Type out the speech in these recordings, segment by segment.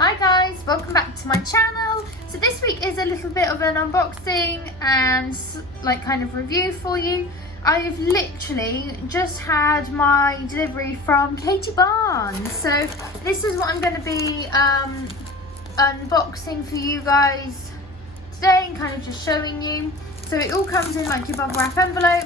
Hi guys, welcome back to my channel. So this week is a little bit of an unboxing and kind of review for you. I've literally just had my delivery from Katie Barnes. So this is what I'm going to be unboxing for you guys today and kind of just showing you. So it all comes in like your bubble wrap envelope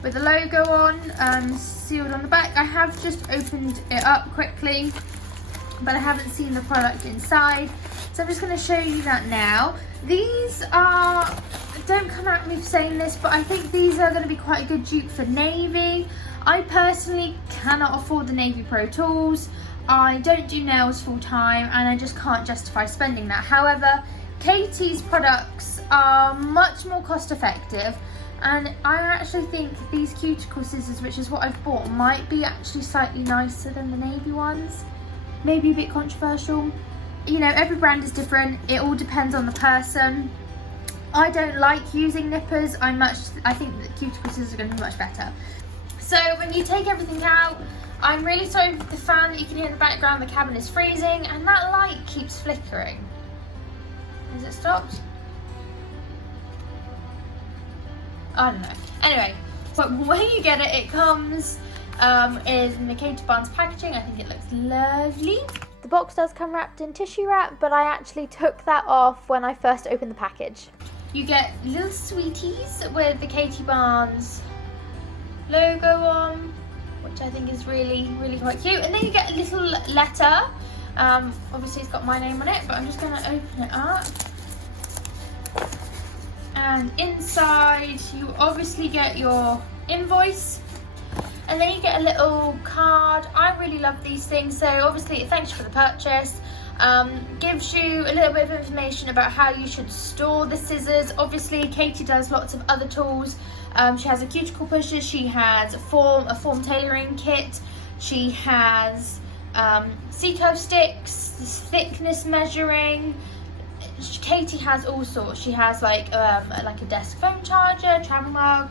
with the logo on, sealed on the back. I have just opened it up quickly, but I haven't seen the product inside, so I'm just going to show you that now. These are, don't come at me for saying this, but I think these are going to be quite a good dupe for Navy. I personally cannot afford the Navy Pro tools. I don't do nails full time and I just can't justify spending that. However, Katie's products are much more cost effective, and I actually think these cuticle scissors, which is what I've bought, might be actually slightly nicer than the Navy ones. Maybe a bit controversial. You know, every brand is different. It all depends on the person. I don't like using nippers. I think that cuticle scissors are going to be much better. So when you take everything out, I'm really sorry for the fan that you can hear in the background. The cabin is freezing and that light keeps flickering. Has it stopped? I don't know. Anyway, but when you get it, it comes in the Katie Barnes packaging. I think it looks lovely. The box does come wrapped in tissue wrap, but I actually took that off when I first opened the package. You get little sweeties with the Katie Barnes logo on, which I think is really, really quite cute. And then you get a little letter. Obviously it's got my name on it, but I'm just going to open it up. And inside you obviously get your invoice, and then you get a little card. I really love these things. So obviously it thanks you for the purchase, gives you a little bit of information about how you should store the scissors. Obviously Katie does lots of other tools. She has a cuticle pusher, she has a form tailoring kit, she has C-curve sticks, this thickness measuring. Katie has all sorts. She has like a desk phone charger, travel mug,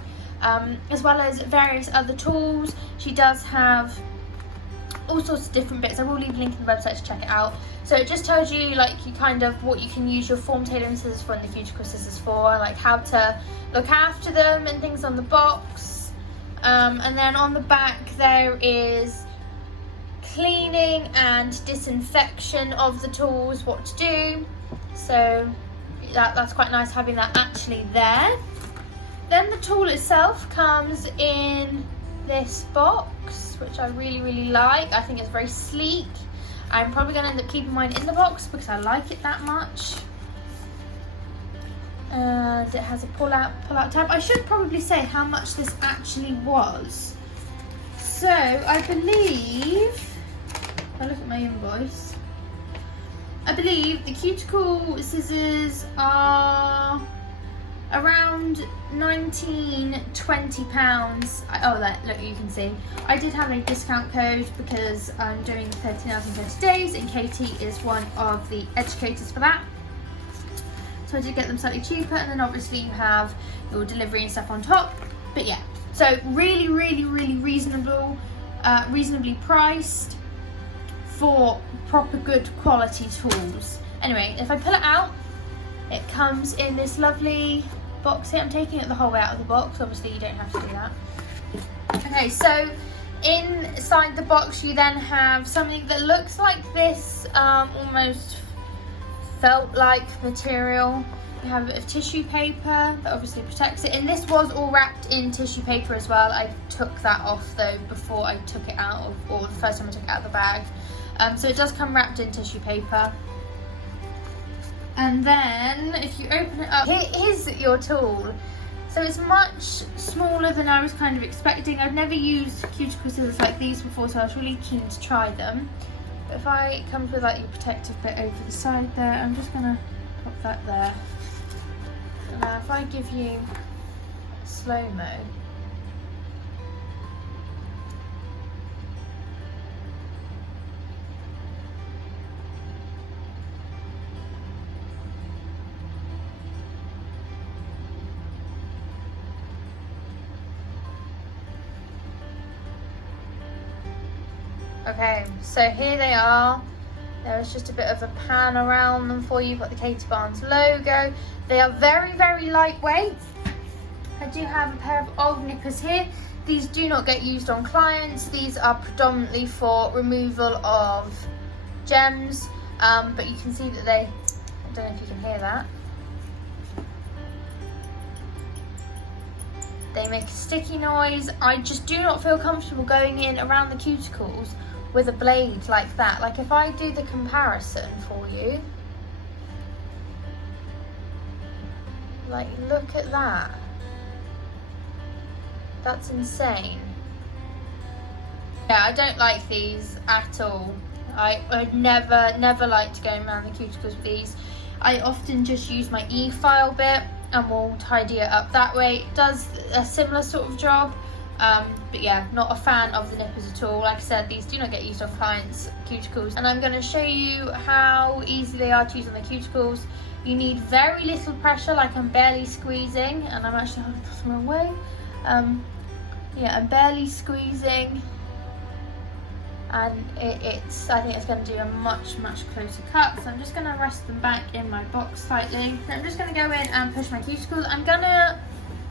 as well as various other tools. She does have all sorts of different bits. I will leave a link in the website to check it out. So it just tells you what you can use your form tailoring scissors for and the cuticle scissors for, like how to look after them and things on the box. And then on the back there is cleaning and disinfection of the tools, what to do. So that's quite nice having that actually there. Then the tool itself comes in this box, which I really, really like. I think it's very sleek. I'm probably going to end up keeping mine in the box because I like it that much. And it has a pull out tab. I should probably say how much this actually was. So I believe, if I look at my invoice, I believe the cuticle scissors are around £19–20. Look, you can see I did have a discount code because I'm doing 13 hours and 30 days, and Katie is one of the educators for that. So I did get them slightly cheaper, and then obviously you have your delivery and stuff on top. But yeah, so really, really, really reasonable, reasonably priced for proper good quality tools. Anyway, if I pull it out, it comes in this lovely box here. I'm taking it the whole way out of the box. Obviously you don't have to do that. Okay, so inside the box you then have something that looks like this, almost felt-like material. You have a bit of tissue paper that obviously protects it, and this was all wrapped in tissue paper as well. I took that off though before I took it out or the first time I took it out of the bag. So it does come wrapped in tissue paper. And then if you open it up, here is your tool. So it's much smaller than I was kind of expecting. I've never used cuticle scissors like these before, so I was really keen to try them. But if it comes with like your protective bit over the side there, I'm just gonna pop that there. So now if I give you slow-mo, okay, so here they are. There's just a bit of a pan around them for you. You've got the Katie Barnes logo. They are very, very lightweight. I do have a pair of old nippers here. These do not get used on clients. These are predominantly for removal of gems, but you can see that I don't know if you can hear that. They make a sticky noise. I just do not feel comfortable going in around the cuticles with a blade like that. Like if I do the comparison for you, like look at that. That's insane. Yeah, I don't like these at all. I'd never like to go around the cuticles with these. I often just use my e-file bit and we'll tidy it up that way. It does a similar sort of job, but yeah, not a fan of the nippers at all. Like I said, these do not get used on clients' cuticles, and I'm going to show you how easy they are to use on the cuticles. You need very little pressure, like I'm barely squeezing, and I'm actually holding this the wrong way. Yeah, I'm barely squeezing, and I think it's going to do a much closer cut. So I'm just going to rest them back in my box tightly. So I'm just going to go in and push my cuticles. I'm going to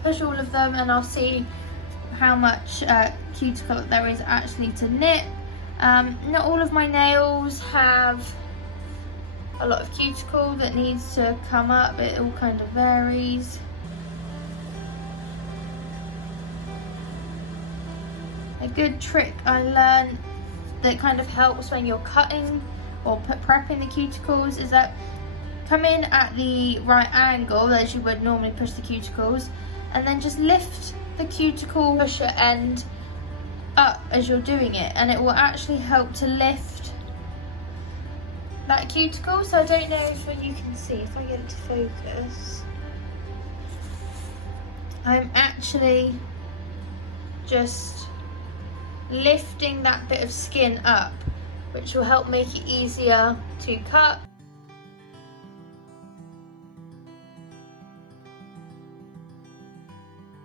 push all of them and I'll see how much cuticle there is actually to knit. Not all of my nails have a lot of cuticle that needs to come up. It all kind of varies. A good trick I learned that kind of helps when you're cutting or prepping the cuticles is that come in at the right angle as you would normally push the cuticles, and then just lift the cuticle pusher end up as you're doing it, and it will actually help to lift that cuticle. So I don't know if you can see, if I get it to focus, I'm actually just lifting that bit of skin up, which will help make it easier to cut.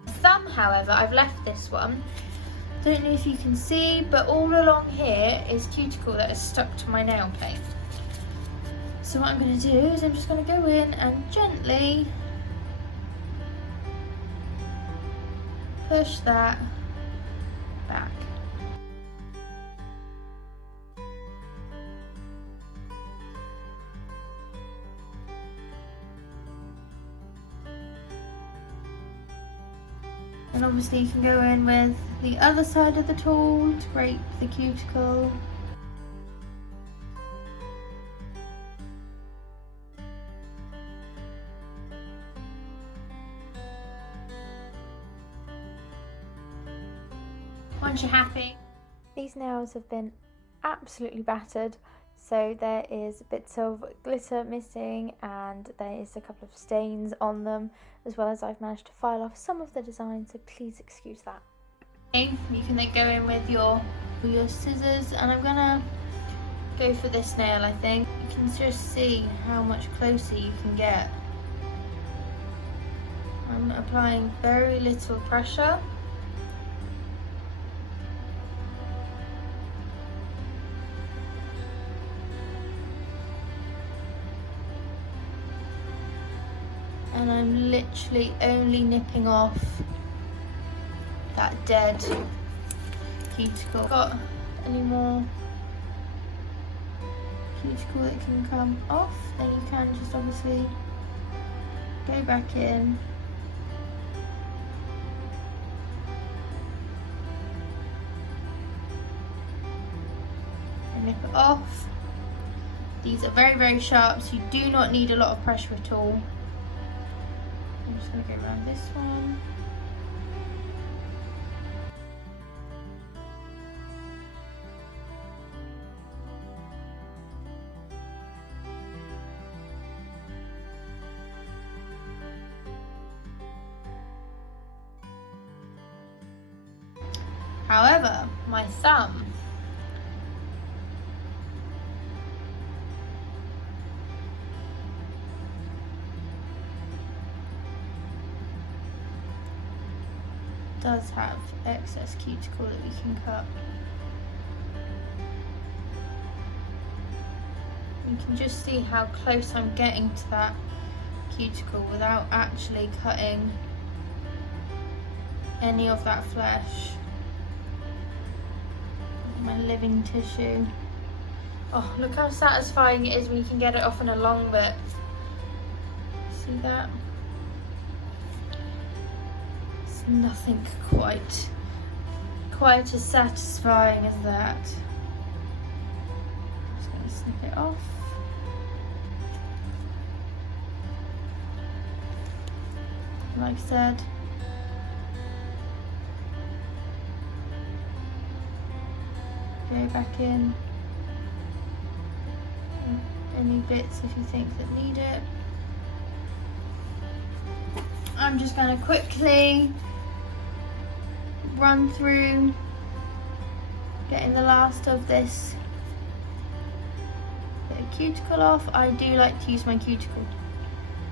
Thumb, however, I've left this one. Don't know if you can see, but all along here is cuticle that is stuck to my nail plate. So what I'm going to do is I'm just going to go in and gently push that back. And obviously you can go in with the other side of the tool, scrape the cuticle. Once you're happy. These nails have been absolutely battered, so there is bits of glitter missing and there is a couple of stains on them, as well as I've managed to file off some of the design, so please excuse that. Okay, you can then go in with your scissors, and I'm gonna go for this nail. I think you can just see how much closer you can get. I'm applying very little pressure. And I'm literally only nipping off that dead cuticle. Got any more cuticle that can come off, then you can just obviously go back in and nip it off. These are very sharp, so you do not need a lot of pressure at all. I'm just going to go around this one. However, my thumb does have excess cuticle that we can cut. You can just see how close I'm getting to that cuticle without actually cutting any of that flesh. My living tissue. Oh, look how satisfying it is when you can get it off in a long bit. See that? It's nothing quite as satisfying as that. Just going to snip it off. Like I said, go back in any bits if you think that need it. I'm just going to quickly run through getting the last of this bit of cuticle off. I do like to use my cuticle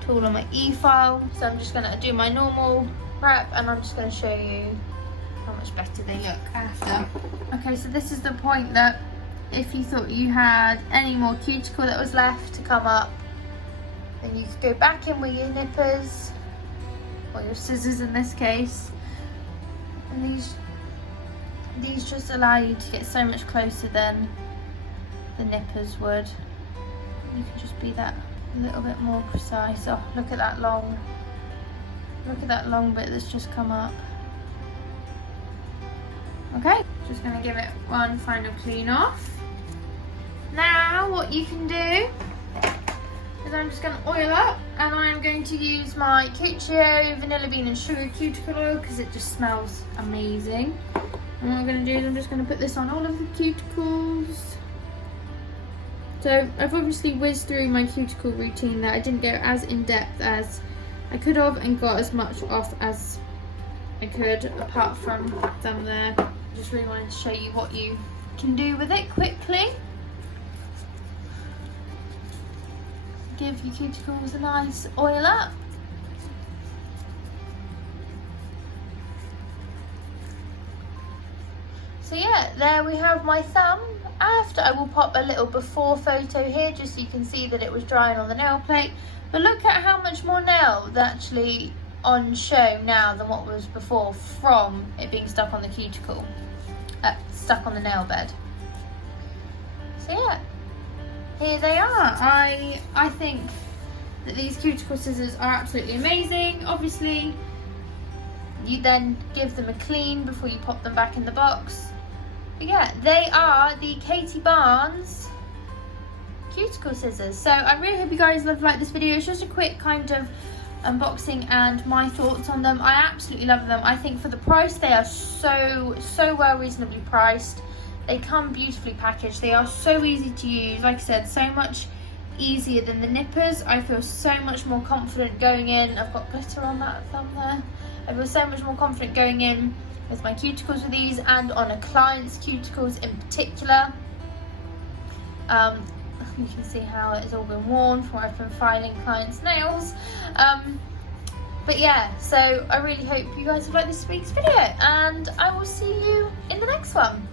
tool on my e-file, so I'm just going to do my normal prep and I'm just going to show you how much better they look after. Okay, so this is the point that if you thought you had any more cuticle that was left to come up, then you could go back in with your nippers, or your scissors in this case, and these just allow you to get so much closer than the nippers would. You can just be that a little bit more precise. Oh, look at that long bit that's just come up. Okay, just going to give it one final clean off. Now what you can do is I'm just going to oil up, and I'm going to use my Cuticle vanilla bean and sugar cuticle oil because it just smells amazing. And what I'm going to do is I'm just going to put this on all of the cuticles. So I've obviously whizzed through my cuticle routine that I didn't go as in depth as I could have and got as much off as I could, apart from some there. Just really wanted to show you what you can do with it quickly. Give your cuticles a nice oil up. So yeah, there we have my thumb. After, I will pop a little before photo here just so you can see that it was drying on the nail plate. But look at how much more nail that's actually on show now than what was before from it being stuck on the cuticle, stuck on the nail bed. So yeah, here they are. I think that these cuticle scissors are absolutely amazing. Obviously, you then give them a clean before you pop them back in the box. But yeah, they are the Katie Barnes cuticle scissors. So I really hope you guys like this video. It's just a quick kind of unboxing and my thoughts on them. I absolutely love them. I think for the price they are so well reasonably priced. They come beautifully packaged. They are so easy to use. Like I said, so much easier than the nippers. I feel so much more confident going in. I've got glitter on that thumb there. I feel so much more confident going in with my cuticles with these and on a client's cuticles in particular. You can see how it has all been worn from where I've been filing clients' nails. But yeah, so I really hope you guys have liked this week's video, and I will see you in the next one.